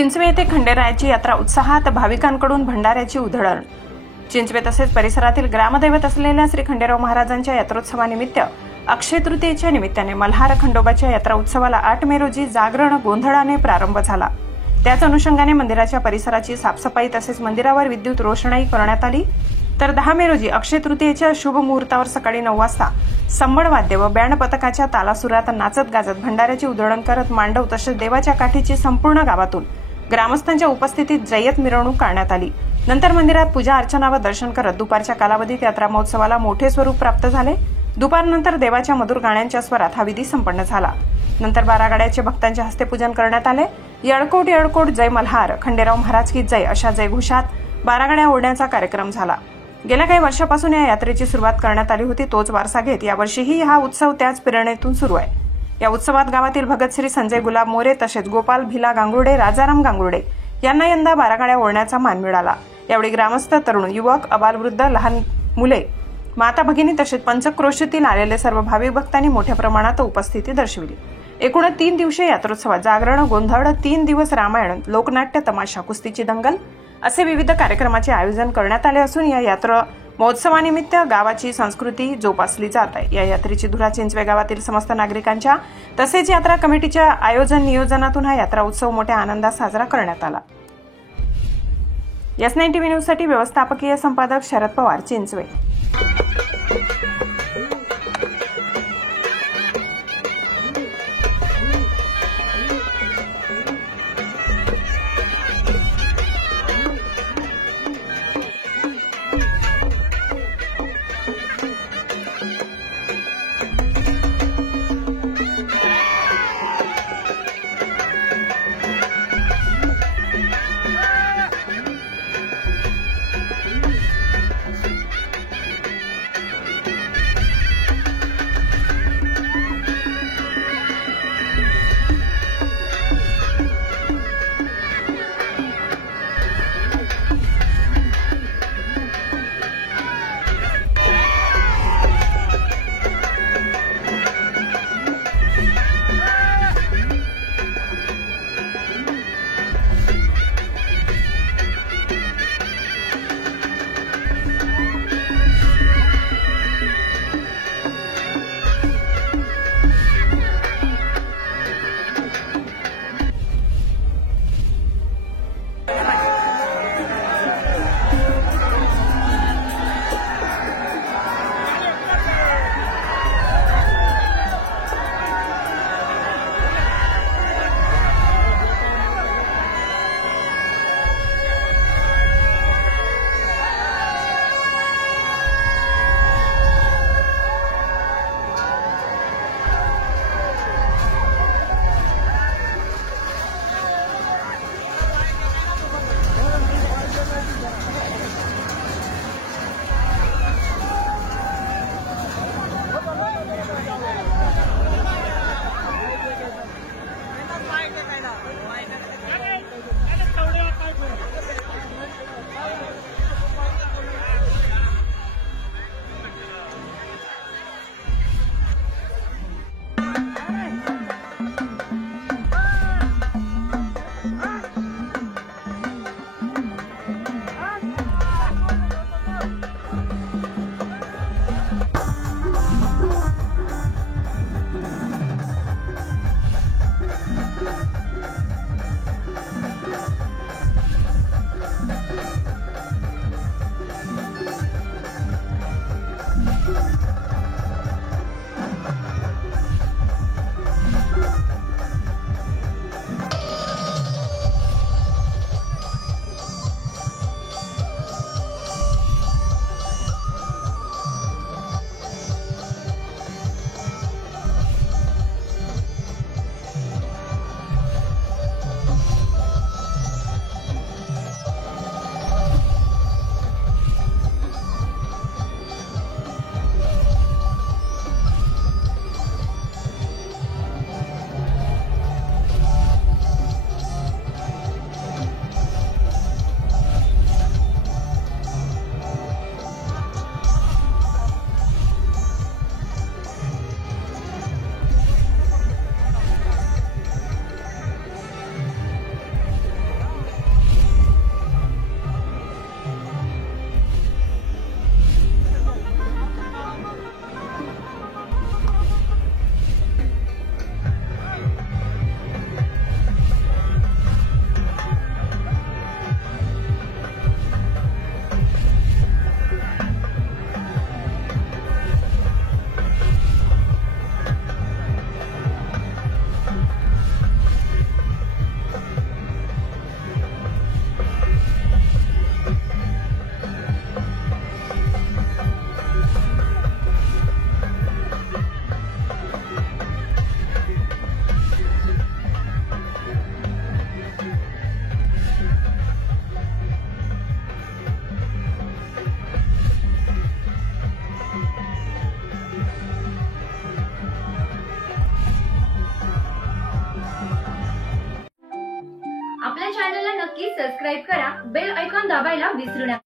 चिंचवे येथे खंडेरायाची यात्रा उत्साहात, भाविकांकडून भंडाऱ्याची उधळण। चिंचवे तसेच परिसरातील ग्रामदैवत असलेल्या श्री खंडेराव महाराजांच्या यात्रोत्सवानिमित्त अक्षय तृतीयेच्या निमित्ताने मल्हार खंडोबाच्या यात्रा उत्सवाला 8 मे रोजी जागरण गोंधळाने प्रारंभ झाला। त्याच अनुषंगाने मंदिराच्या परिसराची साफसफाई तसेच मंदिरावर विद्युत रोषणाई करण्यात आली। तर 10 मे रोजी अक्षय तृतीयेच्या शुभ मुहूर्तावर सकाळी 9 वाजता संबळ वाद्य व बँड पथकाच्या तालासुरात नाचत गाजत भंडाऱ्याची उधळण करत मांडव तसेच देवाच्या काठीची संपूर्ण गावातून ग्रामस्थांच्या उपस्थितीत जय्यत मिरवणूक काढण्यात आली। नंतर मंदिरात पूजा अर्चना व दर्शन करत दुपारच्या कालावधीत यात्रा महोत्सवाला मोठे स्वरूप प्राप्त झाले। दुपारनंतर देवाच्या मधुर गाण्यांच्या स्वरात हा विधी संपन्न झाला। नंतर 12 गाड्याचे भक्तांच्या हस्ते पूजन करण्यात आले। येळकोट येळकोट जय मल्हार, खंडेराव महाराज की जय अशा जयघोषात 12 गाड्या ओढण्याचा कार्यक्रम झाला। गेल्या काही वर्षापासून या यात्रेची सुरुवात करण्यात आली होती, तोच वारसा घेत यावर्षीही हा उत्सव त्याच प्रेरणेतून सुरू आहे। या उत्सवात गावातील भगत श्री संजय गुलाब मोरे तसेच गोपाल भिला गांगुर्डे, राजाराम गांगुर्डे यांना यंदा 12 गाड्या ओढण्याचा मान मिळाला। यावेळी ग्रामस्थ, तरुण, युवक, अबालवृद्ध, लहान मुले, माता भगिनी तसेच पंचक्रोशीतील आलेले सर्व भाविक भक्तांनी मोठ्या प्रमाणात उपस्थिती दर्शविली। एकूण 3 दिवसीय यात्रोत्सवात जागरण, गोंधळ, 3 दिवस रामायण, लोकनाट्य, तमाशा, कुस्तीची दंगल असे विविध कार्यक्रमाचे आयोजन करण्यात आले असून या यात्रा महोत्सवानिमित्त गावाची संस्कृती जोपासली जात आहे। या यात्रेची धुरा चिंचवे गावातील समस्त नागरिकांच्या तसेच यात्रा कमिटीच्या आयोजन नियोजनातून हा यात्रा उत्सव मोठ्या आनंदात साजरा करण्यात आला। S9 TV न्यूज साठी व्यवस्थापकीय संपादक शरद पवार, चिंचवे। आपल्या चॅनलला नक्की सबस्क्राईब करा, बेल आयकॉन दाबायला विसरू नका.